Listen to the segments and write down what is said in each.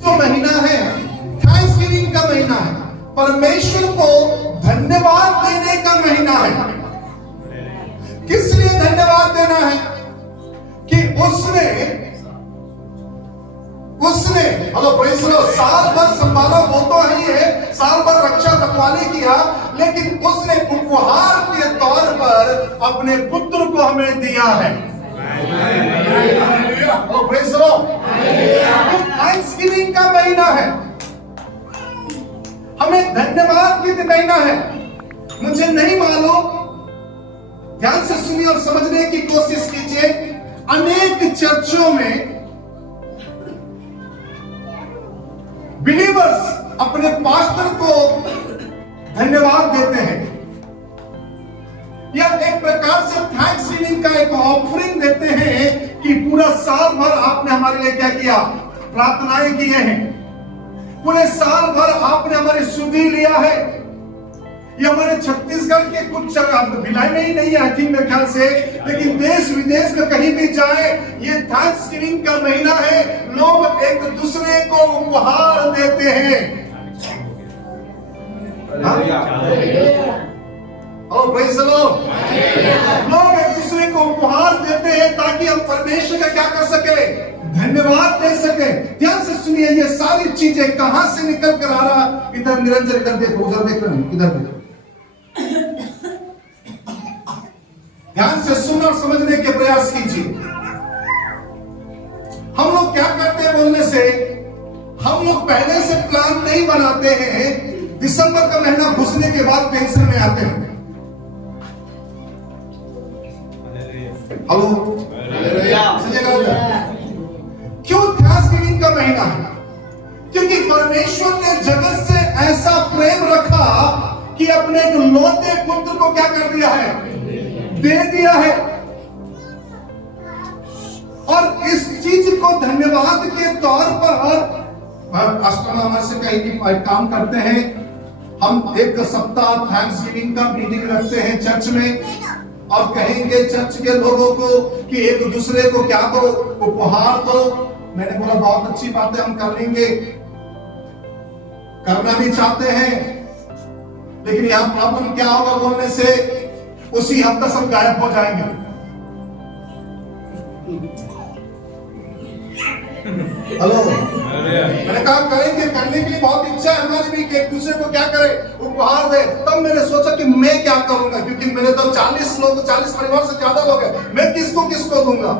जो महीना है थैंक्सगिविंग का महीना है, परमेश्वर को धन्यवाद देने का महीना है। किस लिए धन्यवाद देना है? कि उसने हेलो प्रेज़ द लॉर्ड, साल भर संभाला वो तो है ही है, साल भर रक्षा रखवाली किया, लेकिन उसने उपहार के तौर पर अपने पुत्र को हमें दिया है। प्रेज़ द लॉर्ड, थैंक्सगिविंग का महीना है, हमें धन्यवाद की महीना है। मुझे नहीं मालूम, ध्यान से सुनिए और समझने की कोशिश कीजिए। अनेक चर्चों में बिलीवर्स अपने पास्टर को धन्यवाद देते हैं, या एक प्रकार से थैंक्सगिविंग का एक ऑफरिंग देते हैं कि पूरा साल भर आपने हमारे लिए क्या किया, प्रार्थनाएं की हैं, पूरे साल भर आपने हमारी सुधि लिया है। ये हमारे छत्तीसगढ़ के कुछ जगह, भिलाई में ही नहीं है आई थिंक मेरे ख्याल से, लेकिन देश विदेश में कहीं भी जाए ये थैंक्सगिविंग का महीना है। लोग एक दूसरे को उपहार देते हैं। ओ प्रेज़ द लॉर्ड, लोग एक दूसरे को उपहार देते हैं ताकि हम परमेश्वर का क्या कर सके, धन्यवाद दे सके। ध्यान से सुनिए, ये सारी चीजें कहां से निकल कर आ रहा, इधर निरंजन इधर देखो, उधर देख रहे हैं, इधर देखो, ध्यान से सुनना और समझने के प्रयास कीजिए। हम लोग क्या करते हैं बोलने से, हम लोग पहले से प्लान नहीं बनाते हैं, दिसंबर का महीना घुसने के बाद टेंशन में आते हैं। हेलो, क्यों थैंक्सगिविंग का महीना है? क्योंकि परमेश्वर ने जगत से ऐसा प्रेम रखा कि अपने एक लौते पुत्र को क्या कर दिया है, दे दिया है। और इस चीज को धन्यवाद के तौर पर अष्टमा से कहीं भी काम करते हैं, हम एक सप्ताह थैंक्सगिविंग का मीटिंग रखते हैं चर्च में, और कहेंगे चर्च के लोगों को कि एक दूसरे को क्या दो, उपहार दो। मैंने बोला बहुत अच्छी बात है, हम कर लेंगे, करना भी चाहते हैं, लेकिन यहां प्रॉब्लम क्या होगा बोलने से, उसी हफ्ते सब गायब हो जाएंगे। हेलो, मैंने कहा करेंगे, करने की बहुत इच्छा है हमारी भी कि एक दूसरे को क्या करे, उपहार दे। तब मैंने सोचा कि मैं क्या करूंगा, क्योंकि मेरे तो 40 लोग, 40 परिवार से ज्यादा लोग हैं, मैं किसको दूंगा।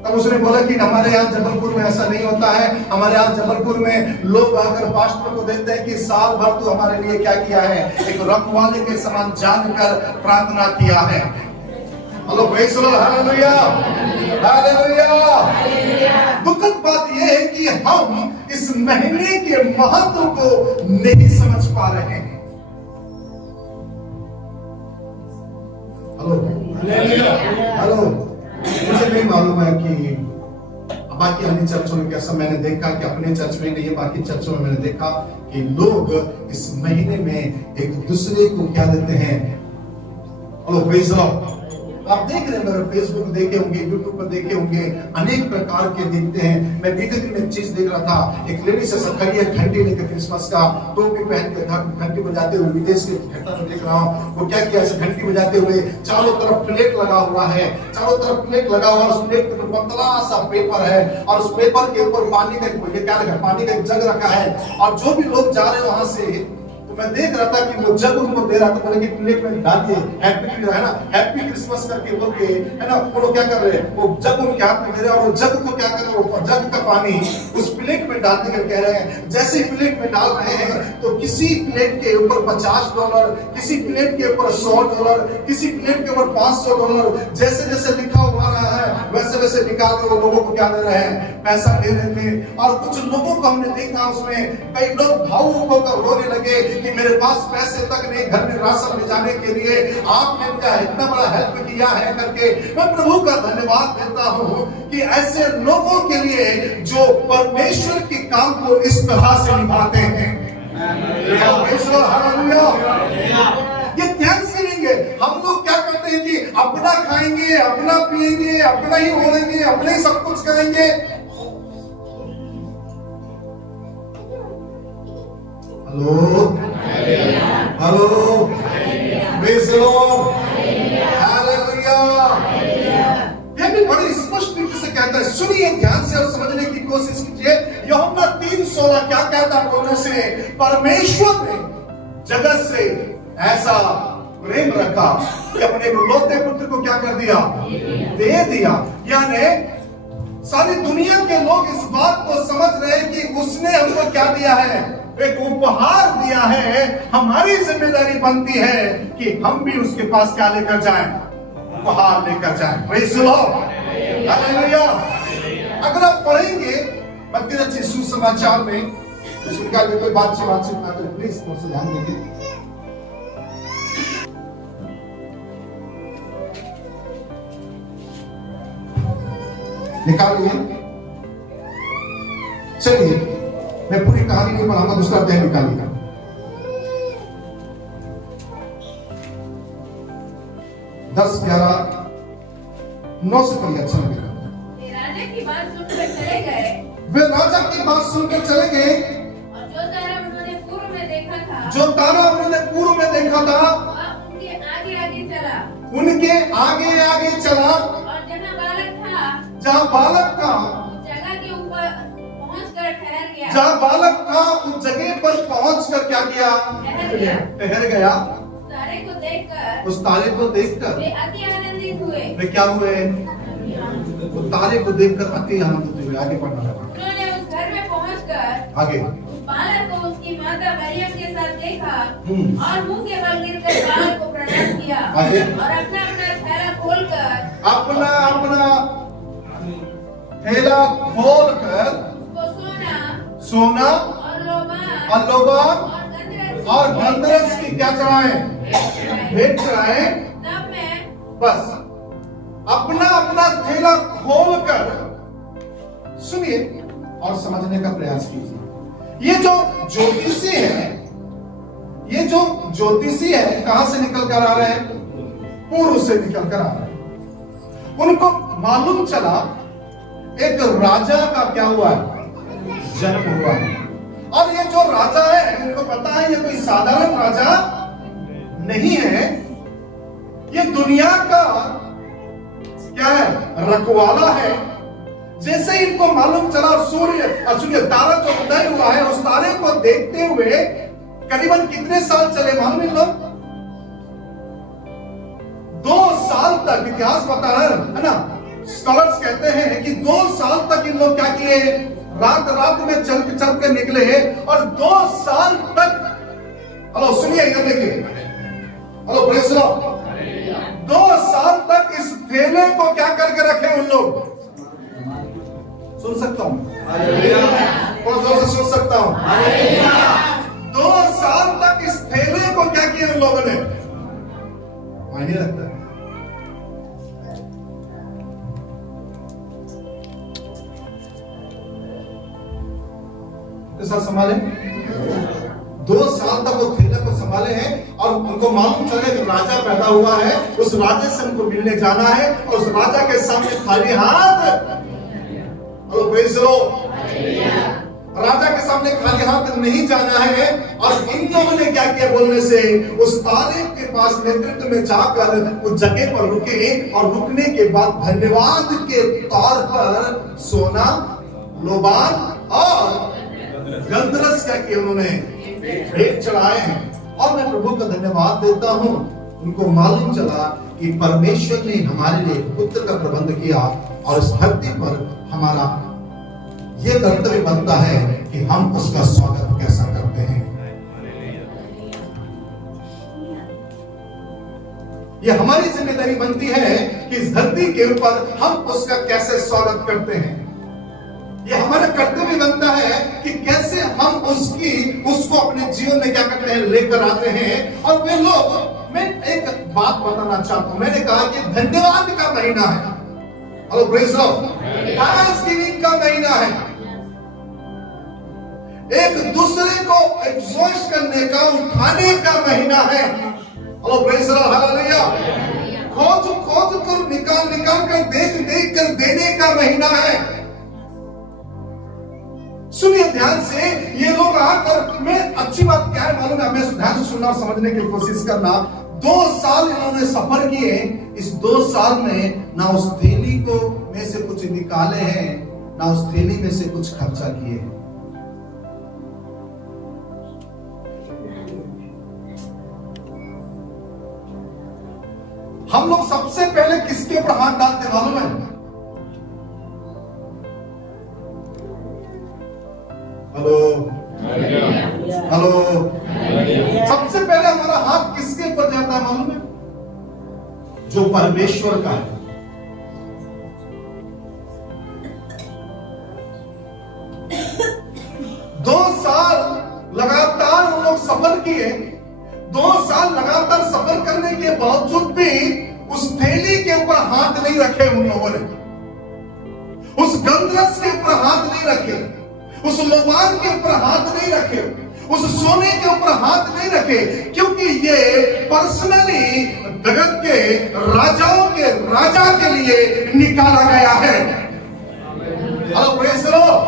तब उसने बोला कि हमारे यहाँ जबलपुर में ऐसा नहीं होता है, हमारे यहाँ जबलपुर में लोग आकर पास्टर को देखते हैं कि साल भर तू हमारे लिए क्या किया है, एक रखवाले के समान जानकर प्रार्थना किया है। Hello praise the lord, hallelujah hallelujah. दुखद बात यह है कि हम इस महीने के महत्व को नहीं समझ पा रहे हैं। हेलो हेलो, मुझे नहीं मालूम है कि बाकी अन्य चर्चों में कैसा, मैंने देखा कि अपने चर्च में नहीं, बाकी चर्चों में मैंने देखा कि लोग इस महीने में एक दूसरे को क्या देते हैं। हेलो प्रेज़ द लॉर्ड, आप देख रहे हैं, फेसबुक देखे होंगे, यूट्यूब पर देखे होंगे, अनेक प्रकार के दिखते हैं। मैं बीते दिन एक चीज देख रहा था, एक लेडी से खड़ी है, घंटी लेकर क्रिसमस का टोपी पहन के घंटी बजाते हुए, विदेश के घटना में देख रहा हूँ। वो क्या किया, घंटी बजाते हुए, चारों तरफ प्लेट लगा हुआ है, चारों तरफ प्लेट लगा हुआ, उस प्लेट के ऊपर पतला सा पेपर है, और उस पेपर के ऊपर पानी का क्या लगा, पानी का एक जग रखा है, और जो भी लोग जा रहे हैं वहां से, मैं देख रहा था कि वो जग उनको दे रहा था, बोले कि प्लेट में डालिए, हैप्पी है ना, हैप्पी क्रिसमस करके बोल के, है ना, वो लोग क्या कर रहे हैं, वो जग उनके हाथ में दे रहे हैं, और वो जग को क्या कर रहे हैं, वो जग का पानी उस प्लेट में डालने का कह रहे हैं। जैसे ही प्लेट में डाल रहे हैं तो किसी प्लेट के ऊपर $50, किसी प्लेट के ऊपर $100, किसी प्लेट के ऊपर $500, जैसे जैसे लिखा हुआ रहा है वैसे वैसे निकाल कर वो लोगों को क्या दे रहे हैं, पैसा दे रहे थे। और कुछ लोगों को हमने देखा, उसमें कई लोग भावुक होकर रोने लगे कि मेरे पास पैसे तक नहीं घर में राशन ले जाने के लिए, आपने मुझे इतना बड़ा हेल्प किया है करके। मैं प्रभु का धन्यवाद देता हूं कि ऐसे लोगों के लिए जो परमेश्वर के काम को इस तरह से निभाते हैं। ये थैंक्सगिविंग है। हम लोग क्या करते हैं कि अपना खाएंगे, अपना पिएंगे, अपना ही बोलेंगे, अपने ही सब कुछ करेंगे। Hello hello, praise the lord, hallelujah. ये भी बड़ी स्पष्ट तरीके से कहता है, सुनिए ध्यान से और समझने की कोशिश कीजिए। यूहन्ना 3:16 क्या कहता है बोलने से, परमेश्वर ने जगत से ऐसा प्रेम रखा कि अपने इकलौते पुत्र को क्या कर दिया, दे दिया। यानी सारी दुनिया के लोग इस बात को समझ रहे हैं कि उसने हमको क्या दिया है, एक उपहार दिया है। हमारी जिम्मेदारी बनती है कि हम भी उसके पास क्या लेकर जाएं, उपहार लेकर जाएं। Praise the lord, hallelujah. अगर आप पढ़ेंगे मत्ती रचित सुसमाचार में, उसका कोई बातचीत ना करें प्लीज, थोड़ा सा ध्यान दीजिए। निकालिए, चलिए मैं पूरी कहानी नहीं पढ़ाऊंगा, दूसरा अध्याय निकालिएगा। दस 11 9 से पढ़िए, अच्छा लगेगा। राजा की बात सुनकर चले गए, वे राजा की बात सुनकर चले गए, और जो तारा उन्होंने पूर्व में देखा था, जो तारा उन्होंने पूर्व में देखा था, वह उनके आगे आगे चला, उनके आगे आगे चला, और जहाँ बालक था, जहाँ बालक था, उस जगह के ऊपर पहुंचकर ठहर गया। जहाँ बालक था उस जगह पर पहुंचकर क्या किया, ठहर गया। तारे को देखकर, उस तारे को देखकर वे अति आनंदित हुए। वे क्या हुए, वो तारे को देखकर अति आनंदित हुए। आगे पढ़ना है, उन्होंने उस घर में पहुंचकर आगे उस बालक को उसकी माता मरियम के साथ देखा, हम्म। और मुंह के बल गिरकर बालक को प्रणाम किया, आगे। और अपना अपना थैला खोलकर अपना अपना थैला खोलकर उसको सोना और लोबान और लोबान और और गंधरस की क्या चढ़ाए, भेंट चढ़ाए। तब मैं बस अपना अपना थैला खोलकर, सुनिए और समझने का प्रयास कीजिए। ये जो ज्योतिषी है, ये जो ज्योतिषी है कहां से निकल कर आ रहे हैं, पूर्व से निकल कर आ रहे हैं। उनको मालूम चला एक राजा का क्या हुआ है, जन्म हुआ है। और ये जो राजा है उनको पता है ये कोई साधारण राजा नहीं है, ये दुनिया का क्या है, रखवाला है। जैसे ही इनको मालूम चला, सूर्य तारा जो उदय हुआ है, उस तारे को देखते हुए करीबन कितने साल चले मालूम इन लोग, 2 साल तक। इतिहास बता है ना, स्कॉलर्स कहते हैं कि 2 साल तक इन लोग क्या किए, रात रात में चल के निकले हैं, और 2 साल तक, हेलो सुनिए इधर देखिए, हेलो प्रेज़ द लॉर्ड, 2 साल तक इस थैले को क्या करके रखे उन लोग, सुन सकता हूं, बहुत जोर से सुन सकता हूं, 2 साल तक इस थैले को क्या किया उन लोगों ने, मायने रखता है। सर संभाले, 2 साल तक वो थैले को संभाले हैं, और उनको मालूम चले कि राजा पैदा हुआ है, उस राजा से उनको मिलने जाना है, और उस राजा के सामने खाली हाथ, हेलो प्रेज़ द लॉर्ड, राजा के सामने खाली हाथ नहीं जाना है। और इन लोगों ने क्या किया बोलने से, उस तारे के पास नेतृत्व में जाकर उस जगह पर रुके, और रुकने के बाद धन्यवाद के तौर पर सोना, लोबान और गंधरस क्या किया उन्होंने, भेंट चढ़ाए हैं। और मैं प्रभु का धन्यवाद देता हूं, उनको मालूम चला कि परमेश्वर ने हमारे लिए पुत्र का प्रबंध किया, और इस धरती पर हमारा यह कर्तव्य बनता है कि हम उसका स्वागत कैसा करते हैं। यह हमारी जिम्मेदारी बनती है कि इस धरती के ऊपर हम उसका कैसे स्वागत करते हैं। यह हमारा कर्तव्य बनता है कि कैसे हम उसको अपने जीवन में क्या करते हैं, लेकर आते हैं। और वे लोग, मैं एक बात बताना चाहता हूं, मैंने कहा कि धन्यवाद का महीना है, hello praise the Lord, Thanksgiving का महीना है, एक दूसरे को एग्जॉस्ट करने का, उठाने का महीना है, hello praise the lord, hallelujah. खोज कर निकाल कर देख कर देने का महीना है। सुनिए ध्यान से, ये लोग आकर, मैं अच्छी बात क्या है मालूम है, हमें ध्यान से सुनना और समझने की कोशिश करना। 2 साल इन्होंने सफर किए, इस 2 साल में ना उस थैली को में से कुछ निकाले हैं, ना उस थैली में से कुछ खर्चा किए हैं। हम लोग सबसे पहले किसके ऊपर हाथ डालते मालूम है? हेलो हेलो, सबसे पहले हमारा हाथ किसके ऊपर जाता है मालूम है? जो परमेश्वर का है। दो साल लगातार हम लोग सफर किए, 2 साल लगातार सफर करने के बावजूद भी उस थैली के ऊपर हाथ नहीं रखे उन लोगों ने, उस गंदरस के ऊपर हाथ नहीं रखे, उस लोबान के ऊपर हाथ नहीं रखे, उस सोने के ऊपर हाथ नहीं रखे, क्योंकि ये पर्सनली जगत के राजाओं के राजा के लिए निकाला गया है। Hello praise the lord,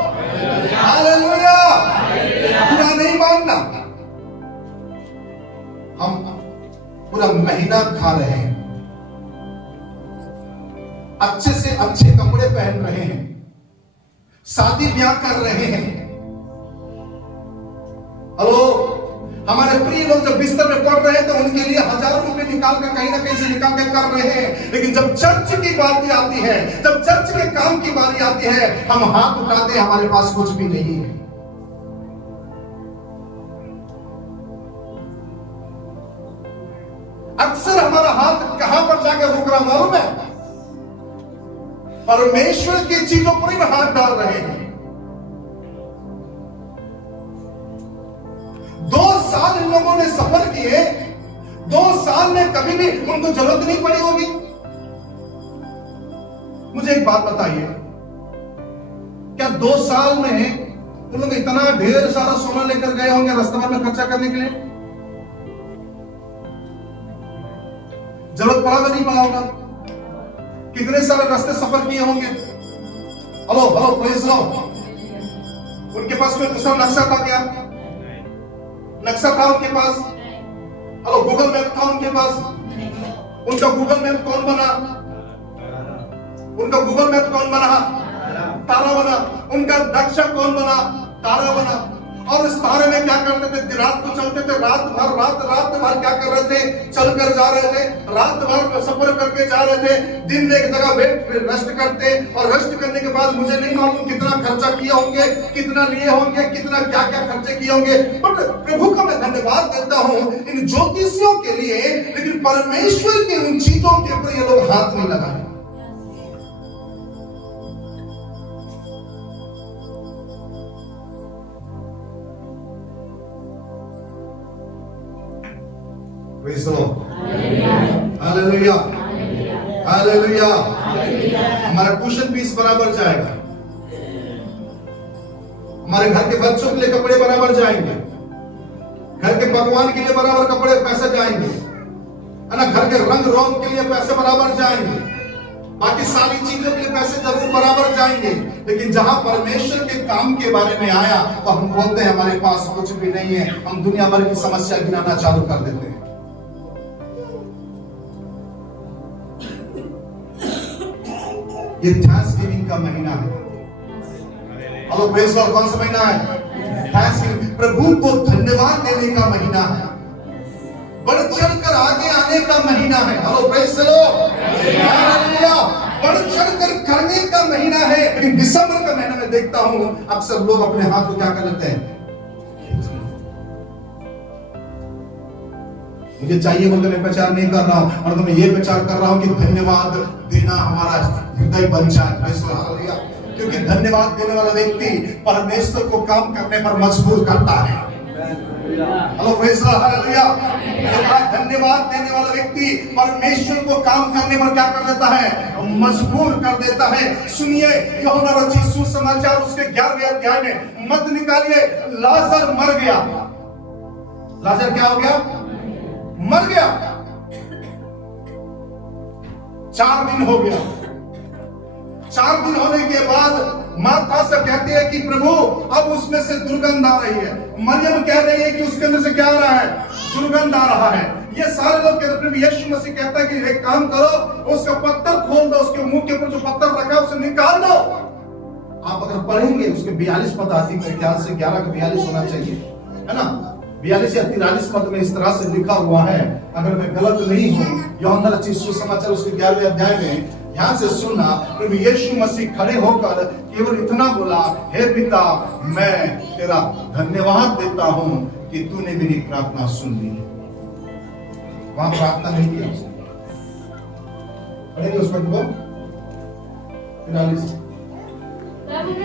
hallelujah. पूरा नहीं मानना, हम पूरा महीना खा रहे हैं, अच्छे से अच्छे कपड़े पहन रहे हैं, शादी ब्याह कर रहे हैं। हेलो, हमारे प्रिय लोग जब बिस्तर में पड़ रहे हैं तो उनके लिए हजारों रुपए निकाल कर कहीं ना कहीं से निकाल कर कर रहे हैं, लेकिन जब चर्च की बात आती है, जब चर्च के काम की बारी आती है, हम हाथ उठाते हैं, हमारे पास कुछ भी नहीं है। अक्सर हमारा हाथ कहां पर जाकर रुक रहा मालूम है? परमेश्वर की चीजों पर ही हाथ डाल रहे हैं। 2 साल इन लोगों ने सफर किए, 2 साल में कभी भी उनको जरूरत नहीं पड़ी होगी। मुझे एक बात बताइए, क्या 2 साल में उन लोग इतना ढेर सारा सोना लेकर गए होंगे रास्ते भर में खर्चा करने के लिए? जरूरत पड़ा नहीं पड़ा होगा? कितने सारे रास्ते सफर किए होंगे? Hello hello praise the Lord. उनके पास कोई दूसरा नक्शा था क्या? नक्शा था उनके पास? हेलो, गूगल मैप था उनके पास? उनका गूगल मैप कौन बना? उनका गूगल मैप कौन बना? तारा बना। उनका नक्शा कौन बना? तारा बना। और इस तारे में क्या करते थे? रात को चलते थे, रात भर क्या कर रहे थे? चलकर जा रहे थे, रात भर सफर करके जा रहे थे। दिन में एक जगह रेस्ट करते, और रेस्ट करने के बाद मुझे नहीं मालूम कितना खर्चा किए होंगे, कितना लिए होंगे, कितना क्या क्या खर्चे किए होंगे। बट प्रभु का मैं धन्यवाद देता हूं इन ज्योतिषियों के लिए, लेकिन परमेश्वर की उन चीजों के ऊपर ये लोग हाथ नहीं लगाए। Praise the Lord. Hallelujah, hallelujah. हमारा ट्यूशन फीस बराबर जाएगा, हमारे घर के बच्चों के लिए कपड़े बराबर जाएंगे, घर के पकवान के लिए बराबर कपड़े पैसे जाएंगे, है ना, घर के रंग रोग के लिए पैसे बराबर जाएंगे, बाकी सारी चीजों के लिए पैसे जरूर बराबर जाएंगे। लेकिन जहां परमेश्वर के काम के बारे में आया तो हम बोलते हैं हमारे पास कुछ भी नहीं है, हम दुनिया भर की समस्या गिनाना चालू कर देते हैं। ये थैंक्सगिविंग का महीना है। हेलो प्रेज़ गॉड, कौन सा महीना है? थैंक्सगिविंग, प्रभु को धन्यवाद देने का महीना है, बढ़ चढ़कर आगे आने का महीना है। Hello praise the lord, hallelujah. बढ़ चढ़कर करने का महीना है। लेकिन दिसंबर का महीना में देखता हूं अक्सर लोग अपने हाथ को क्या कर लेते हैं? मुझे चाहिए बोलकर मैं प्रचार नहीं कर रहा हूं, और तो मैं ये प्रचार कर रहा हूं कि धन्यवाद देना हमारा हृदय बन जाए। क्योंकि धन्यवाद देने वाला व्यक्ति परमेश्वर को काम करने पर मजबूर करता है। Hello praise the lord, hallelujah. धन्यवाद देने वाला व्यक्ति परमेश्वर को काम करने पर क्या कर देता है? मजबूर कर देता है। सुनिए, यूहन्ना रचित सुसमाचार उसके 11वें अध्याय में मत निकालिए, लाजर मर गया। लाजर क्या हो गया? मर गया। 4 दिन हो गया। 4 दिन होने के बाद माता से कहती है कि प्रभु अब उसमें से दुर्गंध आ रही है। मरियम कह रही है कि उसके अंदर से क्या आ रहा है, दुर्गंध आ रहा है। ये सारे लोग कहते हैं, यीशु मसीह कहता है कि एक काम करो, उसका पत्थर खोल दो, उसके मुंह के ऊपर जो पत्थर रखा है उसे निकाल दो। आप अगर पढ़ेंगे उसके 42 पद आती है, ख्याल से 11 का 42 होना चाहिए, है ना, 42 या 43 पद में इस तरह से लिखा हुआ है, अगर मैं गलत नहीं हूं। यूहन्ना रचित सुसमाचार उसके 11वें अध्याय में ध्यान से सुनना, प्रभु यीशु मसीह खड़े होकर केवल इतना बोला, हे पिता मैं तेरा धन्यवाद देता हूं कि तूने मेरी प्रार्थना सुन ली। वहां प्रार्थना नहीं किया उसने। पढ़ेंगे उस पद को 43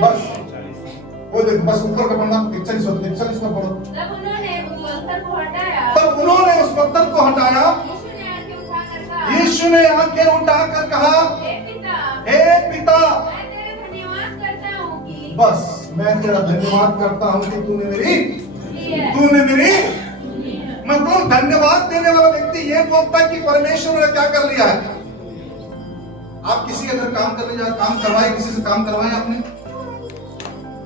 बस वो देखो, बस ऊपर का पढ़ना 41 में पढ़ो। तब उन्होंने उस पत्थर को हटाया, यीशु ने आंखें उठाकर कहा, हे पिता मैं तेरा धन्यवाद करता हूं कि तूने मेरी मतलब धन्यवाद देने वाला व्यक्ति ये बोलता है कि परमेश्वर ने क्या कर लिया है। आप किसी अगर काम करवाए, किसी से काम करवाए, आपने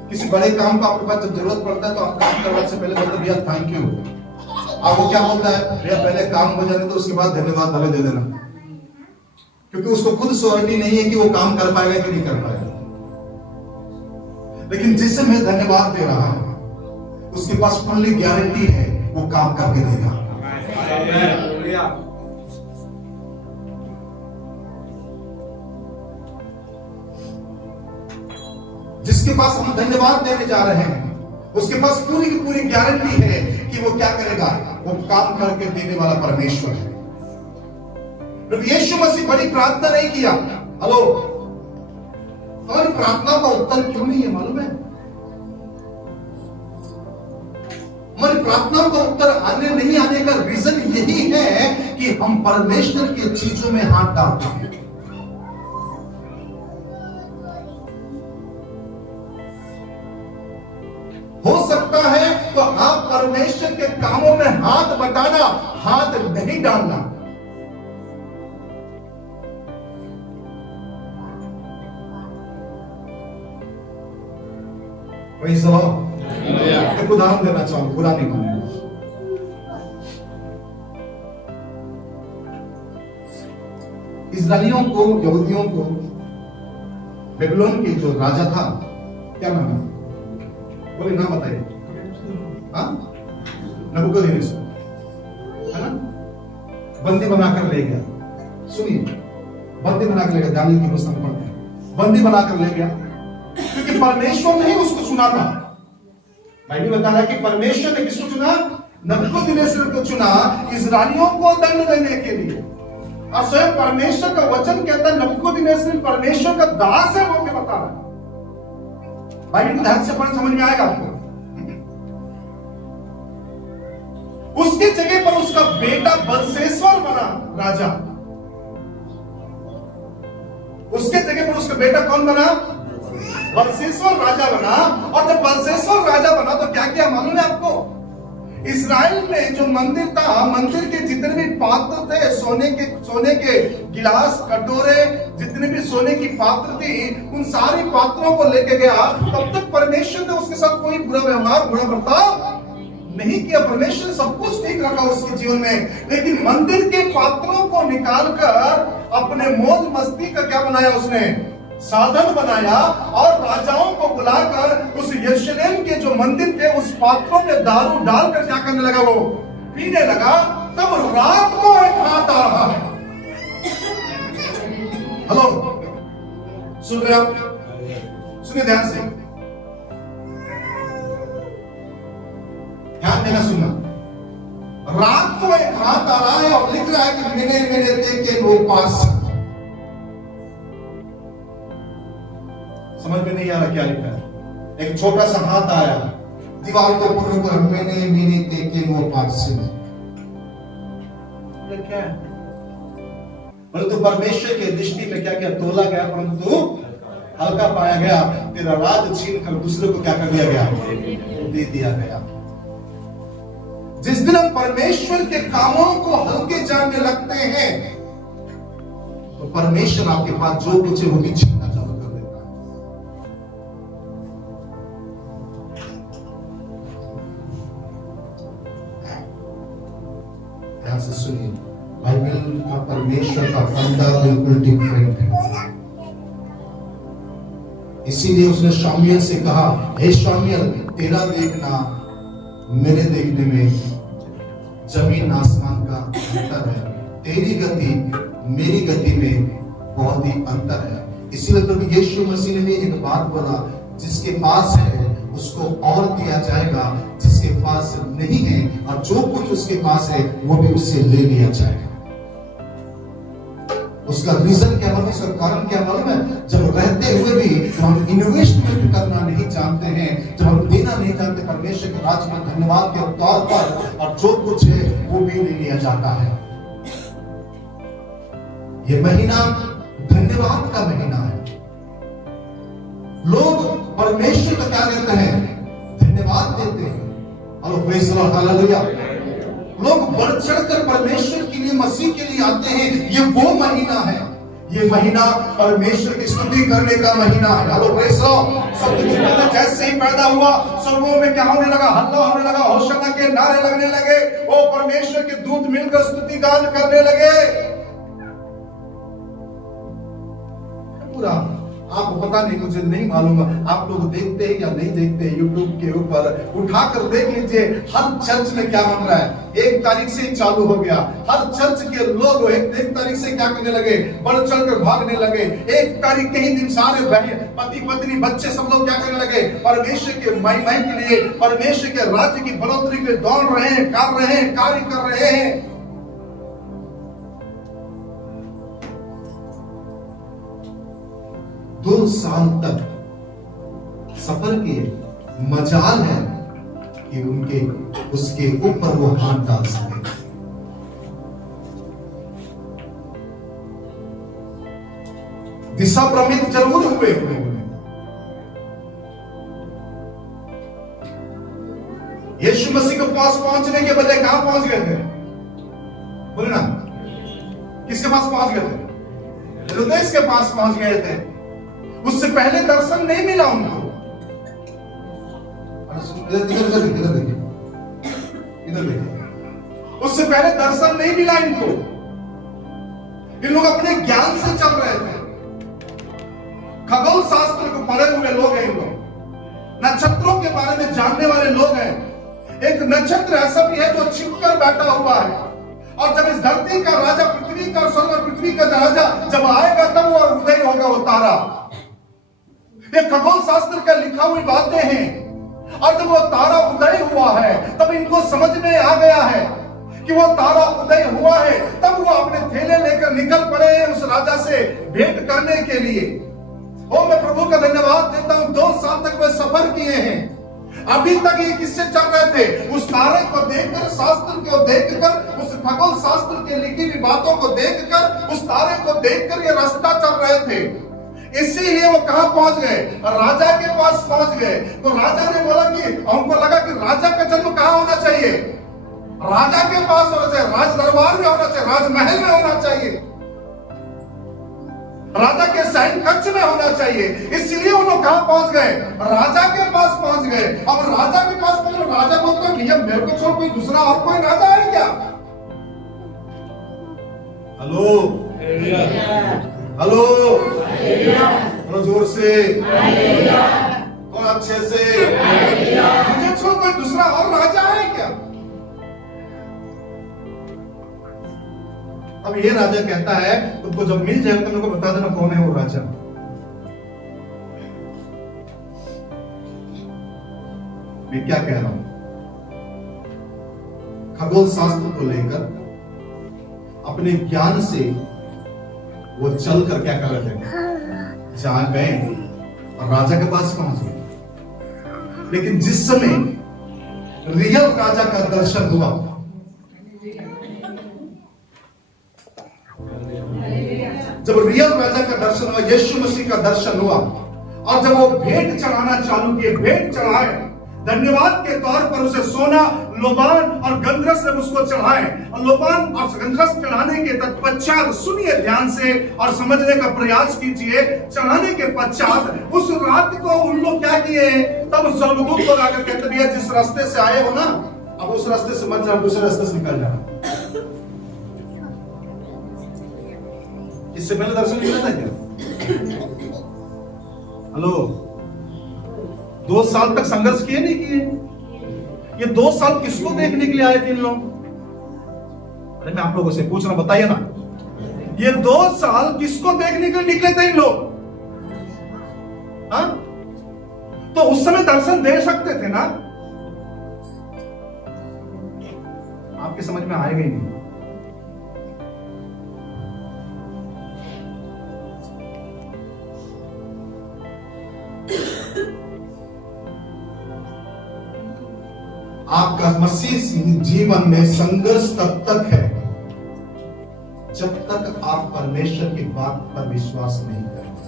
किसी बड़े काम को आपके पास जब जरूरत पड़ता है तो आप काम करवाने से पहले बोलते भैया थैंक यू। आप वो क्या बोलता है, भैया पहले काम हो जाने तो उसके बाद धन्यवाद भले दे देना, क्योंकि उसको खुद श्योरिटी नहीं है कि वो काम कर पाएगा कि नहीं कर पाएगा। लेकिन जिससे मैं धन्यवाद दे रहा हूं उसके पास फुल्ली गारंटी है वो काम करके देगा। जिसके पास हम धन्यवाद देने जा रहे हैं उसके पास पूरी की पूरी गारंटी है कि वो क्या करेगा, वो काम करके देने वाला परमेश्वर है। यीशु मसीह बड़ी प्रार्थना नहीं किया। हेलो, हमारी प्रार्थना का उत्तर क्यों नहीं है मालूम है? हमारी प्रार्थना का उत्तर नहीं आने का रीजन यही है कि हम परमेश्वर की चीजों में हाथ डालते हैं। हो सकता है तो आप परमेश्वर के कामों में हाथ बटाना, हाथ नहीं डालना। वही जवाब एक उदाहरण देना चाहूंगा, बुरा नहीं मानना। इस्राएलियों को, यहूदियों को बेबीलोन के जो राजा था, क्या नाम है, बोले नाम बताइए। नबूकदनेस्सर, है ना, बंदी बनाकर ले गया। सुनिए, बंदी बनाकर ले गया, दानियल की पुस्तक पढ़ते हैं, बंदी बनाकर ले गया क्योंकि परमेश्वर ने ही उसको चुना था। बाइबल बता रहा है कि परमेश्वर ने किसको चुना, नबूकदनेस्सर को चुना इस्राएलियों को दंड देने के लिए। और स्वयं परमेश्वर का वचन कहता है नबूकदनेस्सर परमेश्वर का दास है, वो क्या बता रहा है। बाइबल ध्यान से पढ़, समझ में आएगा आपको। उसकी जगह पर उसका बेटा बलशेस्सर बना राजा। उसके जगह पर उसका बेटा कौन बना, बलशेस्सर राजा बना। और जब बलशेस्सर राजा बना तो क्या किया मालूम है आपको, इस्राएल में जो मंदिर था, मंदिर के जितने भी पात्र थे, सोने के गिलास, कटोरे, जितने भी सोने की पात्र थी, उन सारी पात्रों को लेके गया। तब तक परमेश्वर ने उसके साथ कोई बुरा व्यवहार, बुरा बर्ताव नहीं किया। परमेश्वर सब कुछ ठीक रखा उसके जीवन में। लेकिन मंदिर के पात्रों को निकालकर अपने मौज मस्ती का क्या बनाया, उसने साधन बनाया। और राजाओं को बुलाकर उस यरूशलेम के जो मंदिर थे उस पात्रों में दारू डालकर क्या करने लगा, वो पीने लगा। तब रात को एक हाथ आ रहा है। हेलो, सुन रहे आप? सुनिए ध्यान से, ध्यान देना, सुनना। रात को एक हाथ आ रहा है और लिख रहा है कि मैंने देखे वो पास। समझ में नहीं आ रहा क्या लिखा है। एक छोटा सा हाथ आया, दीवार के ऊपर मैंने देखे वो पास से। क्या है? परंतु परमेश्वर के दृष्टि में क्या क्या तोला गया, परंतु हल्का पाया गया। तेरा राज छीन कर दूसरे को क्या कर दिया गया, दे दिया गया। जिस दिन हम परमेश्वर के कामों को हल्के जानने लगते हैं तो परमेश्वर आपके पास जो कुछ है वो भी छीनना चालू कर देता है। बिल्कुल डिफरेंट है। इसीलिए उसने शामुएल से कहा, हे शामुएल, तेरा देखना मेरे देखने में जमीन आसमान का अंतर है, तेरी गति मेरी गति में बहुत ही अंतर है। इसीलिए प्रभु यीशु मसीह ने भी एक बात बोला, जिसके पास है उसको और दिया जाएगा, जिसके पास नहीं है और जो कुछ उसके पास है वो भी उससे ले लिया जाएगा। उसका रीजन क्या मालूम, उसका कारण क्या मालूम है? जब रहते हुए भी जब हम इन्वेस्टमेंट करना नहीं जानते हैं, जब हम देना नहीं जानते परमेश्वर के राज्य में धन्यवाद के तौर पर, और जो कुछ है वो भी ले लिया जाता है। ये महीना धन्यवाद का महीना है। लोग परमेश्वर को क्या देते हैं? धन्यवाद देते हैं। और प्रेज़ द लॉर्ड, हालेलुया। लोग बढ़ चढ़कर परमेश्वर के लिए, मसीह के लिए आते हैं। ये वो महीना है, ये महीना परमेश्वर की स्तुति करने का महीना है। Hello praise the Lord. सब कुछ जैसे ही पैदा हुआ, स्वर्गों में क्या होने लगा? हल्ला होने लगा, होशाना के नारे लगने लगे। वो परमेश्वर के दूत मिलकर स्तुति गान करने लगे। पूरा आपको पता नहीं, मुझे नहीं मालूम आप लोग देखते हैं या नहीं देखते हैं। यूट्यूब के ऊपर उठाकर देख लीजिए, हर चर्च में क्या बन रहा है। 1 तारीख से चालू हो गया। हर चर्च के लोग 1 तारीख से क्या करने लगे? बढ़ चढ़कर भागने लगे। 1 तारीख के ही दिन सारे बहन, पति पत्नी, बच्चे सब लोग क्या करने लगे? परमेश्वर के महिमा के लिए, परमेश्वर के राज्य की बढ़ोतरी के लिए दौड़ रहे हैं, कर रहे हैं, कार्य कर रहे हैं। 2 साल तक सफर किए, मजाल है कि उनके उसके ऊपर वो हाथ डाल सके। दिशा भ्रमित जरूर हुए। यीशु मसीह के पास पहुंचने के बजाय कहां पहुंच गए थे? बोले ना, किसके पास पहुंच गए थे? हेरोदेस के पास पहुंच गए थे। उससे पहले दर्शन नहीं मिला उनको। इधर देखिए, इधर देखिए। उससे पहले दर्शन नहीं मिला इनको। ये लोग अपने ज्ञान से चल रहे थे। खगोल शास्त्र को पढ़े हुए लोग हैं, इन लोग नक्षत्रों के बारे में जानने वाले लोग हैं। एक नक्षत्र ऐसा भी है जो छिपकर बैठा हुआ है, और जब इस धरती का राजा, पृथ्वी का स्वर्ग और पृथ्वी का राजा जब आएगा तब वो उदय होगा, वो तारा। ये खगोल शास्त्र का लिखा हुई बातें हैं। और जब वो तारा उदय हुआ है तब इनको समझ में आ गया है कि वो तारा उदय हुआ है। तब वो अपने थैले लेकर निकल पड़े हैं उस राजा से भेंट करने के लिए। ओ, मैं प्रभु का धन्यवाद देता हूं। 2 साल तक वे सफर किए हैं। अभी तक ये किससे चल रहे थे? उस तारे को देखकर, शास्त्र को देखकर, उस खगोल शास्त्र के लिखी हुई बातों को देखकर, उस तारे को देखकर ये रास्ता चल रहे थे। इसीलिए वो कहां पहुंच गए? राजा के पास पहुंच गए। तो राजा ने बोला कि हमको लगा कि राजा का जन्म कहां होना चाहिए? राजा के पास होना चाहिए, राज दरबार में होना चाहिए, राजमहल में होना चाहिए, राजा के सैन कक्ष में होना चाहिए। इसलिए वो लोग कहां पहुंच गए? राजा के पास पहुंच गए। अब राजा के पास पहुंचे, राजा बोलता भैया मेरे को छोड़ कोई दूसरा और कोई राजा है क्या? हेलो हेलो, थोड़ा जोर से, थोड़ा अच्छे से। मुझे छोड़ कोई दूसरा और राजा है क्या? अब ये राजा कहता है तुमको जब मिल जाए तो मेरे को बता देना कौन है वो राजा। मैं क्या कह रहा हूं? खगोल शास्त्र को लेकर अपने ज्ञान से वो चलकर क्या कर रहे थे? जहां गए और राजा के पास पहुंच गए। लेकिन जिस समय रियल राजा का दर्शन हुआ, जब रियल राजा का दर्शन हुआ, यीशु मसीह का दर्शन हुआ, और जब वो भेंट चढ़ाना चालू किए, भेंट चढ़ाए, धन्यवाद के तौर पर उसे सोना, लोबान और गंधरस ने उसको चढ़ाए। और लोबान और गंधरस चढ़ाने के तत्पश्चात, सुनिए ध्यान से और समझने का प्रयास कीजिए, चढ़ाने के पश्चात उस रात को उन लोग क्या किए? तब स्वर्गदूत लोग आकर कहते भैया जिस रास्ते से आए हो ना, अब उस रास्ते से मत जाओ, दूसरे रास्ते से निकल जाना। इससे पहले दर्शन मिला था क्या? हेलो, 2 साल तक संघर्ष किए नहीं किए? ये 2 साल किसको देखने के लिए आए थे इन लोग? अरे मैं आप लोगों से पूछ रहा हूं, बताइए ना, ये 2 साल किसको देखने के लिए निकले थे इन लोग? हाँ? तो उस समय दर्शन दे सकते थे ना? आपके समझ में आएगा ही नहीं। आपका मसीह जीवन में संघर्ष तब तक है जब तक आप परमेश्वर की बात पर विश्वास नहीं करेंगे।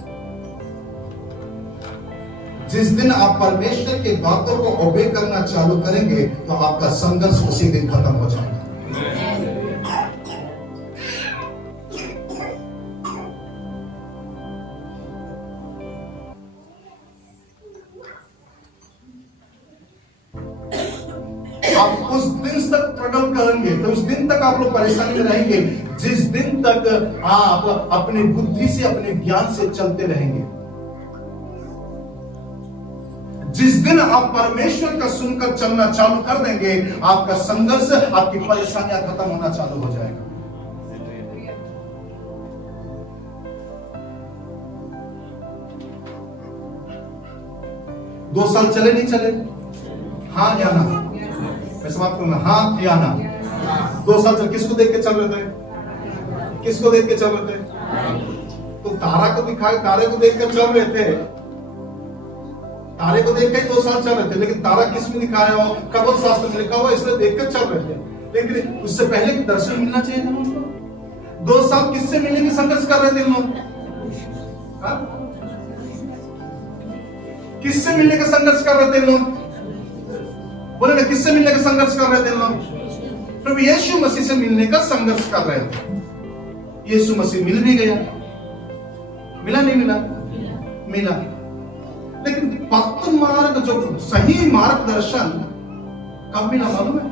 जिस दिन आप परमेश्वर की बातों को ओबे करना चालू करेंगे तो आपका संघर्ष उसी दिन खत्म हो जाएगा। आप उस दिन तक स्ट्रगल करेंगे, तो उस दिन तक आप लोग परेशानी में रहेंगे जिस दिन तक आप अपनी बुद्धि से, अपने ज्ञान से चलते रहेंगे। जिस दिन आप परमेश्वर का सुनकर चलना चालू कर देंगे, आपका संघर्ष, आपकी परेशानियां खत्म होना चालू हो जाएगा। दो साल चले नहीं चले? हाँ या ना? मैं समाप्त करूंगा, हाँ या ना? 2 साल चल, किसको देख के चल रहे थे? किसको देख के चल रहे थे? तो तारा को दिखाए, तारे को देख कर चल रहे थे। तारे को देख के 2 साल चल रहे थे, लेकिन तारा किस में दिखाया हो? कबल शास्त्र में लिखा हुआ, इसलिए देख कर चल रहे थे। लेकिन उससे पहले कि दर्शन मिलना चाहिए था उनको। 2 साल किससे मिलने की संघर्ष कर रहे थे लोग? किससे मिलने का संघर्ष कर रहे थे लोग? बोले ना, किससे मिलने का संघर्ष कर रहे थे लोग? प्रभु यीशु मसीह से मिलने का संघर्ष कर रहे थे। यीशु मसीह मिल भी गया, मिला नहीं मिला? मिला। लेकिन पक्त मार्ग, जो सही मार्गदर्शन कब मिला मालूम है?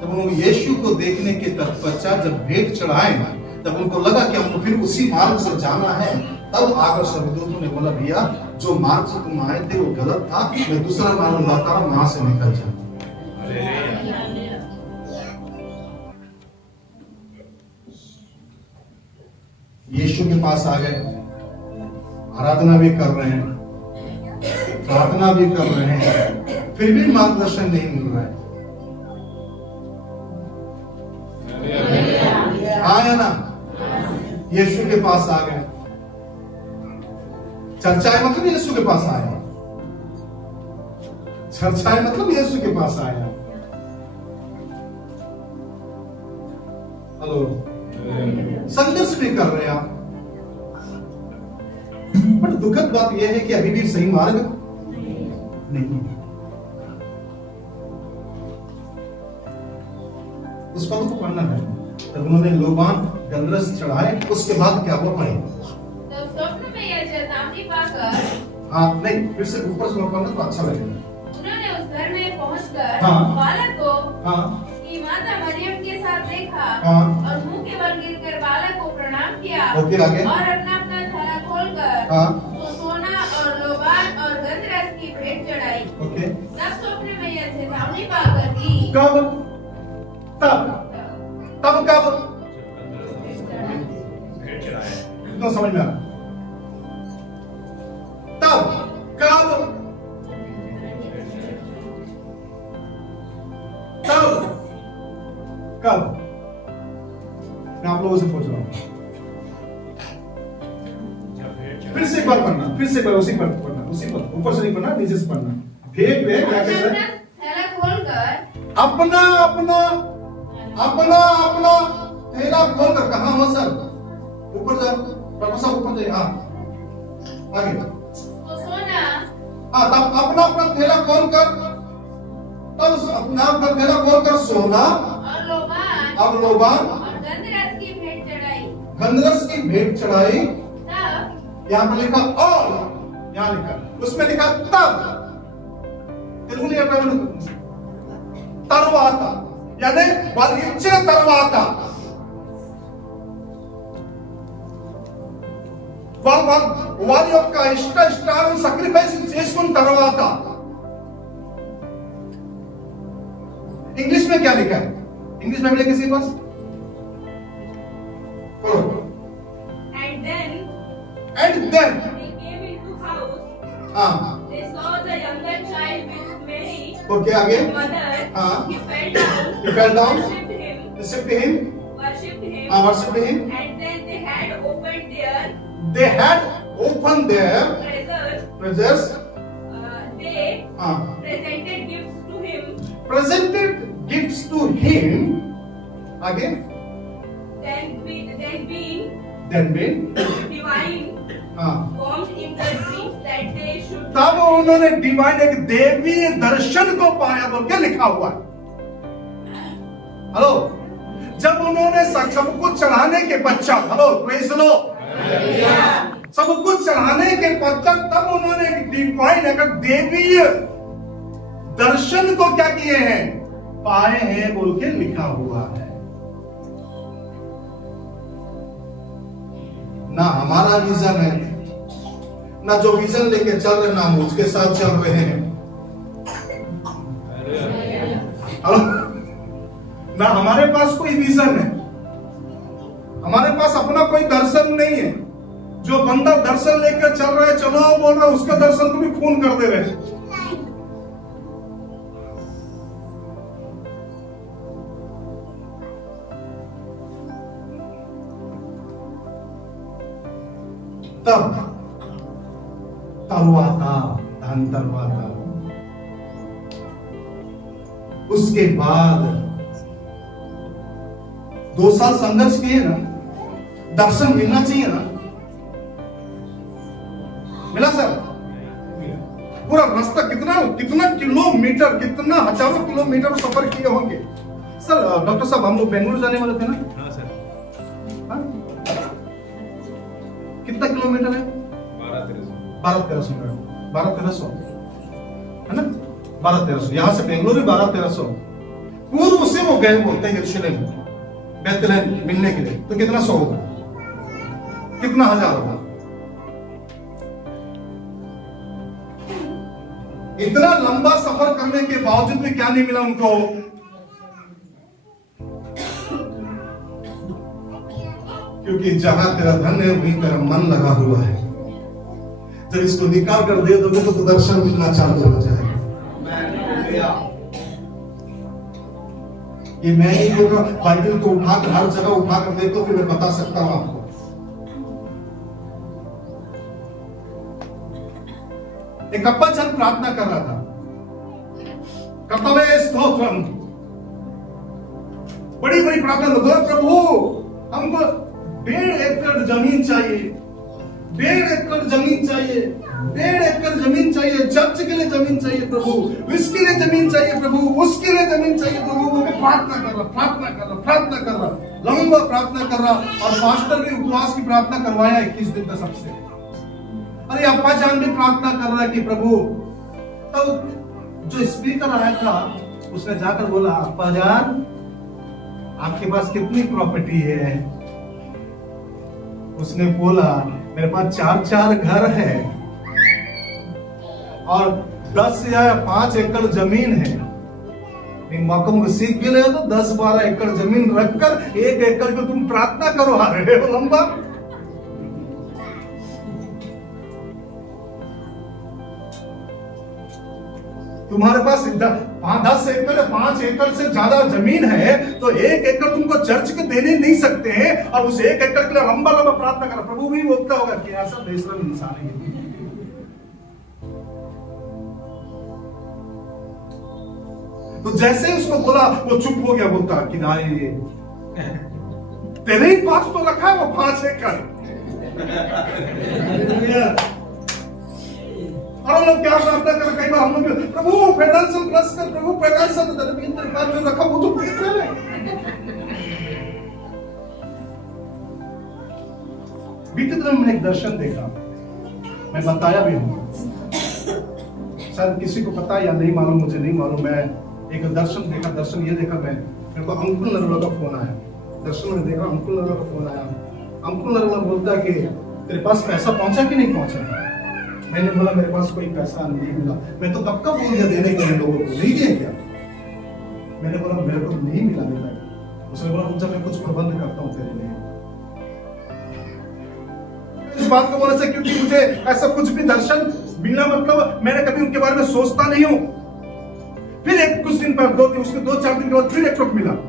जब उन्होंने यीशु को देखने के तत्पश्चात जब भेंट चढ़ाए, तब उनको लगा कि हमको फिर उसी मार्ग से जाना है। तब आकर स्वर्गदूतों ने बोला, भैया जो मार्ग से तुम आए थे वो गलत था, मैं दूसरा मार्ग बताता हूं, वहां से निकल जाओ। यीशु के पास आ गए, आराधना भी कर रहे हैं, प्रार्थना भी कर रहे हैं, फिर भी मार्गदर्शन नहीं मिल रहा है। आया ना? यीशु के पास आ गए। चर्चाएं मतलब यीशु के पास आया। चर्चाएं मतलब यीशु के पास आया। हेलो, संघर्ष भी कर रहे हैं आप। बट दुखद बात यह है कि अभी भी सही मार्ग नहीं। उस पद को पढ़ना है। तब उन्होंने लोबान गंधरस चढ़ाए, उसके बाद क्या हुआ पढ़े? तब स्वप्न में यह चेतावनी पाकर, हाँ नहीं, फिर से ऊपर से पढ़ना तो अच्छा लगेगा। उन्होंने उस घर में पहुंचकर हाँ, बालक को हाँ, की माता मरियम के साथ देखा, हाँ, और मुंह के बल गिरकर बालक को प्रणाम किया, ओके, आगे, और अपना अपना थैला खोलकर हाँ, तो सोना और लोबान और गंधरस की भेंट चढ़ाई। ओके। तब स्वप्न में यह चेतावनी पाकर कि कब? तब कब? इतना समझ में आ रहा? तब कब? कब? मैं आप लोगों से पूछ रहा हूं। फिर से एक बार पढ़ना, फिर से एक बार उसी पर पढ़ना, उसी पर, ऊपर से नहीं पढ़ना, नीचे से पढ़ना। भेंट पे क्या कह रहा है? थैला खोलकर अपना थैला खोलकर, कहां हो सर? ऊपर जाओ, प्रभु साहब ऊपर जाइए। हाँ, आगे। तो सोना, हाँ, तब अपना थैला खोलकर, तब अपना थैला खोलकर सोना और लोबान और लोबान और गंधरस की भेंट चढ़ाई। गंधरस की भेंट चढ़ाई। तब यहाँ पर लिखा और, यहाँ लिखा, उसमें लिखा तब। तेलुगु लिखा तरवाता, यानी వాళ్ళు ఇచ్చిన తర్వాత వారి యొక్క ఇష్టాలను సాక్రిఫైస్ చేసుకున్న తర్వాత इंग्लिश में क्या लिखा है? इंग्लिश में किसी के पास बोलो। And then they came into house. हाँ They saw the younger child with Mary, okay आगे mother. हाँ He fell down. He fell down. Worshipped him. Worshipped him. Worshipped him. And then they had opened their treasures. They presented gifts to him. Presented gifts to him. Again. Then being divine. Formed in the dreams that they should. तब उन्होंने divine एक देवी दर्शन को पाया बोल के लिखा हुआ है। हेलो, जब उन्होंने सब कुछ चढ़ाने के पश्चात, हेलो प्रेज लो, सब कुछ चढ़ाने के पश्चात तब उन्होंने एक डिवाइन एक देवीय दर्शन को क्या किए हैं? पाए हैं बोल के लिखा हुआ है। ना हमारा विजन है, ना जो विजन लेके चल रहे ना हम उसके साथ चल रहे हैं। हेलो, ना हमारे पास कोई विजन है, हमारे पास अपना कोई दर्शन नहीं है। जो बंदा दर्शन लेकर चल रहा है, चलो बोल रहा है, उसका दर्शन को भी खून कर दे रहे हैं। तब धन तरवाता, उसके बाद 2 साल संघर्ष किए ना, दर्शन मिलना चाहिए ना, मिला सर? पूरा रास्ता कितना किलोमीटर, कितना हजारों किलोमीटर सफर किए होंगे सर। डॉक्टर साहब, हम लोग बेंगलुरु जाने वाले थे ना? हाँ सर। हाँ? कितना किलोमीटर है? 12-1300 है ना? 12-1300 यहां से बेंगलुरु 12-1300। पूर्व से वो गए बोलते हैं यरूशलेम बेथलेहम मिलने के लिए, तो कितना 100 होगा, कितना हजार होगा? इतना लंबा सफर करने के बावजूद भी क्या नहीं मिला उनको? क्योंकि जहां तेरा धन है वहीं तेरा मन लगा हुआ है। जब इसको निकाल कर दे दोगे तो दर्शन मिलना चालू हो जाएगा। ये मैं ही होगा, बाइबल को उठाकर हर जगह उठाकर देखो, फिर मैं बता सकता हूं आपको। एक अब्बा जन प्रार्थना कर रहा था, कर्तव्य स्तोत्रम, बड़ी बड़ी प्रार्थना, प्रभु हमको 1.5 एकड़ जमीन चाहिए, 1.5 एकड़ जमीन चाहिए, 1.5 एकड़ जमीन चाहिए, चर्च के लिए जमीन चाहिए प्रभु, इसके लिए जमीन चाहिए प्रभु, उसके लिए जमीन चाहिए प्रभु। वो प्रार्थना कर रहा, लंबा प्रार्थना कर रहा, और मास्टर भी उपवास की प्रार्थना करवाया 21 दिन का सबसे। अरे अप्पा जान भी प्रार्थना कर रहा है कि प्रभु। तब जो स्पीकर आया था उसने जाकर बोला, अप्पा जान आपके पास कितनी प्रॉपर्टी है? उसने बोला, मेरे पास 4 घर है और 10 या 5 एकड़ जमीन है। मौका सीख गए तो 10-12 एकड़ जमीन रखकर 1 एकड़ को तुम प्रार्थना करो, आ रहे हो लंबा। तुम्हारे पास 10 एकड़ 5 एकड़ से ज्यादा जमीन है तो 1 एकड़ तुमको चर्च के देने नहीं सकते हैं, और उस 1 एकड़ के लिए लंबा प्रार्थना करो। प्रभु भी बोलता होगा कि ऐसा बेशरम इंसान है। तो जैसे उसको बोला वो चुप हो गया, बोलता कि भाई तेरे ही पास तो रखा है वो 5 एकड़। और हम लोग क्या प्रार्थना कर, कई बार हम लोग प्रभु फाइनेंशियल प्लस कर, प्रभु फाइनेंशियल दरमियान तेरे पास जो रखा वो तो पूछ रहे हैं। बीते दिन मैंने एक दर्शन देखा, मैं बताया भी हूं, शायद किसी को पता या नहीं मालूम, मुझे नहीं मालूम। मैं एक दर्शन देखा, दर्शन ये देखा, मैं मेरे को अंकुल नरवला का फोन आया, दर्शन में देखा अंकुल नरवला का फोन आया। अंकुल नरवला बोलता कि तेरे पास पैसा पहुंचा कि नहीं पहुंचा? मैंने बोला मेरे पास कोई पैसा नहीं मिला। मैं तो कब बोल दिया देने के लिए लोगों को, नहीं दिए क्या? मैंने बोला मेरे को नहीं मिला मेरा। उसने बोला जब मैं कुछ प्रबंध करता हूँ तेरे लिए। इस बात को बोलने से क्योंकि मुझे ऐसा कुछ भी दर्शन मिलना मतलब मैं कभी उनके बारे में सोचता नहीं हूं। फिर एक कुछ दिन पर उसके 2-4 दिन के बाद फिर एक वक्त मिला।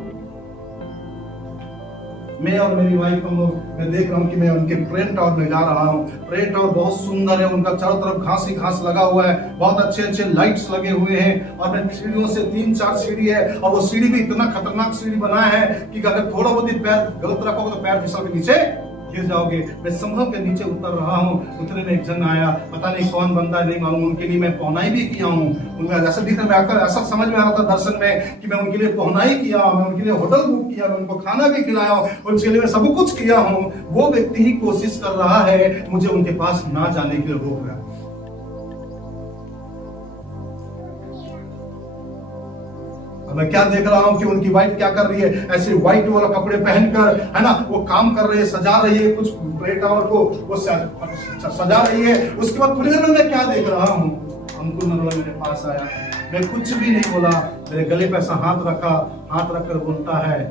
मैं और मेरी वाइफ हम लोग, मैं देख रहा हूँ कि मैं उनके प्रेयर टावर में जा रहा हूँ। प्रेयर टावर बहुत सुंदर है, उनका चारों तरफ घास ही घास लगा हुआ है, बहुत अच्छे अच्छे लाइट्स लगे हुए हैं। और मैं सीढ़ियों से 3-4 सीढ़ी है, और वो सीढ़ी भी इतना खतरनाक सीढ़ी बना है कि अगर थोड़ा बहुत पैर गलत रखोगे तो पैर फिसल के नीचे गिर जाओगे। मैं संभव के नीचे उतर रहा हूँ, उतरे में एक जन आया, पता नहीं कौन बंदा, नहीं मालूम। उनके लिए मैं पहुनाई भी किया हूँ। उनमें ऐसा दिख रहा है, ऐसा समझ में आ रहा था दर्शन में कि मैं उनके लिए पहुनाई किया, मैं उनके लिए होटल बुक किया, मैं उनको खाना भी खिलाया, उनके लिए मैं सब कुछ किया हूँ। वो व्यक्ति ही कोशिश कर रहा है मुझे उनके पास ना जाने के लिए रोक रहा है। मैं क्या देख रहा हूं कि उनकी वाइफ क्या कर रही है, ऐसे व्हाइट वाला कपड़े पहनकर, है ना, वो काम कर रही है, सजा रही है कुछ प्रेयर टावर को, वो सजा रही है। उसके बाद थोड़ी देर में मैं क्या देख रहा हूं, अंकुर नरोला मेरे पास आया। मैं कुछ भी नहीं बोला, मेरे गले पे ऐसा हाथ रखा, हाथ रखकर बोलता है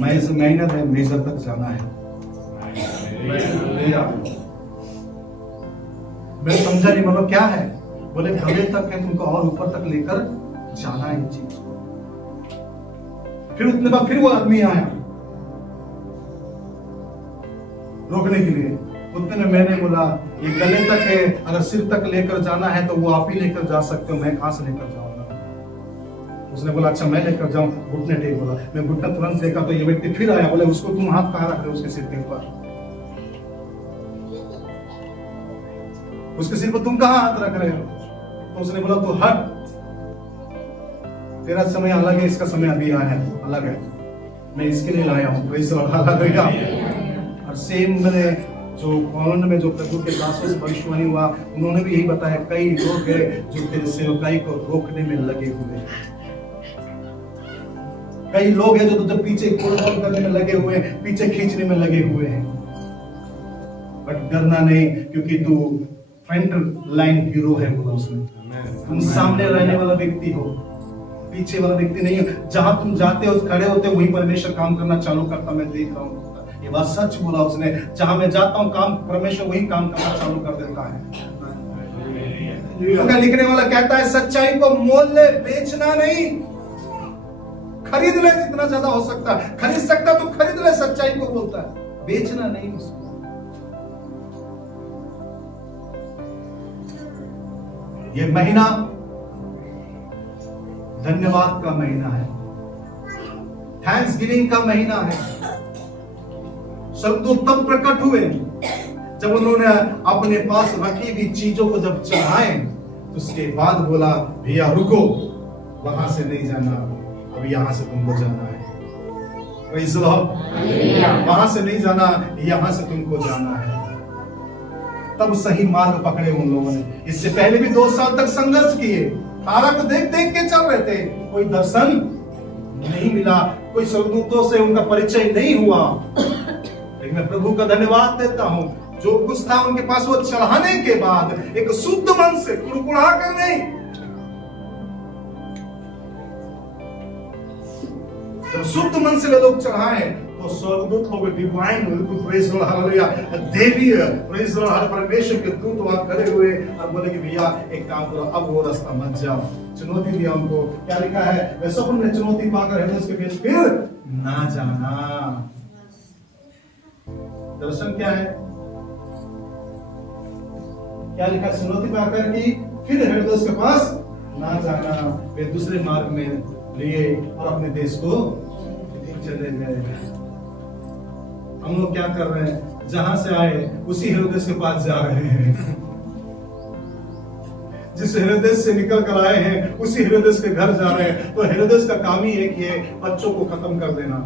मैं इस महीने में मेजर तक जाना है। मैं समझा नहीं, मतलब क्या है? बोले गले तक है, तुमको और ऊपर तक लेकर जाना है चीज। फिर उतने बाद फिर वो आदमी आया रोकने के लिए। उतने में मैंने बोला ये गले तक है, अगर सिर तक लेकर जाना है तो वो आप ही लेकर जा सकते हो, मैं कहां से लेकर जाऊंगा। उसने बोला अच्छा मैं लेकर जाऊं। घुटने टेक बोला। मैं घुटना तुरंत देखा तो ये व्यक्ति फिर आया। बोले उसको तुम हाथ कहां रख रहे हो? उसके सिर के ऊपर। उसके सिर पर तुम कहां हाथ रख रहे हो? तो उसने बोला तो हट, तेरा समय अलग है, इसका समय अभी आया है, अलग है, मैं इसके लिए लाया हूँ। और सेम मैंने जो कॉलोन में जो प्रभु के दासों से भविष्यवाणी हुआ, उन्होंने भी यही बताया, कई लोग हैं जो तेरे सेवकाई को रोकने में लगे हुए हैं। कई लोग हैं जो तुझे पीछे कोल करने में लगे हुए हैं, पीछे खींचने में लगे हुए हैं। बट डरना नहीं, क्योंकि तू फ्रंट लाइन हीरो है, बोला उसने। तुम सामने रहने वाला व्यक्ति हो, पीछे वाला व्यक्ति नहीं है। जहां तुम जाते हो खड़े होते हो वहीं परमेश्वर काम करना चालू करता, मैं देख रहा हूँ। ये बात सच बोला उसने। जहां मैं जाता हूँ काम, परमेश्वर वही काम करना चालू कर देता है। लिखने वाला कहता है सच्चाई को मोल ले, बेचना नहीं। खरीद ले जितना ज्यादा हो सकता है, खरीद सकता तो खरीद ले, सच्चाई को बोलता है, बेचना नहीं उसको। ये महीना धन्यवाद का महीना है, थैंक्स गिविंग का महीना है। स्वर्गदूत तब प्रकट हुए जब उन्होंने अपने पास रखी हुई चीजों को जब चढ़ाए, तो उसके बाद बोला भैया रुको, वहां से नहीं जाना, अब यहां से तुमको जाना है। Praise the Lord. वहां से नहीं जाना, यहां से तुमको जाना है। तब सही मार्ग पकड़े उन लोगों ने। इससे पहले भी 2 साल तक संघर्ष किए, तारा को देख देख के चल रहे थे, कोई दर्शन नहीं मिला, कोई स्वर्गदूतों से उनका परिचय नहीं हुआ। लेकिन मैं प्रभु का धन्यवाद देता हूं, जो कुछ था उनके पास वो चढ़ाने के बाद एक शुद्ध मन से, कुड़कुड़ा कर नहीं। जब शुद्ध मन से वे लोग चढ़ाए तो स्वर्गदूत लोग डिवाइन, बिल्कुल प्रेज़ द लॉर्ड, हालेलुया, देवीय प्रेज़ द लॉर्ड, परमेश्वर के दूत वहां खड़े हुए और बोले कि भैया एक काम करो, अब वो रास्ता मत जाओ। चुनौती दिया उनको। क्या लिखा है? वे स्वप्न में चुनौती पाकर है उसके बीच फिर ना जाना। दर्शन क्या है? क्या लिखा? चुनौती पाकर की फिर हेरोदेस के पास ना जाना। वे दूसरे मार्ग में लिए और अपने देश को चले गए। हम लोग क्या कर रहे हैं? जहां से आए उसी हेरोदेस के पास जा रहे हैं। जिस हेरोदेस से निकल कर आए हैं उसी हेरोदेस के घर जा रहे हैं। तो हेरोदेस का काम ही एक ही है, बच्चों को खत्म कर देना।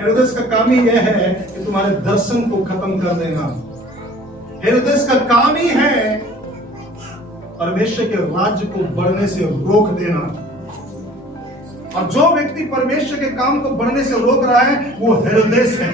हेरोदेस का काम ही यह है कि तुम्हारे दर्शन को खत्म कर देना। हेरोदेस का काम ही है परमेश्वर के राज्य को बढ़ने से रोक देना। और जो व्यक्ति परमेश्वर के काम को बढ़ने से रोक रहा है वो हेरोदेस है।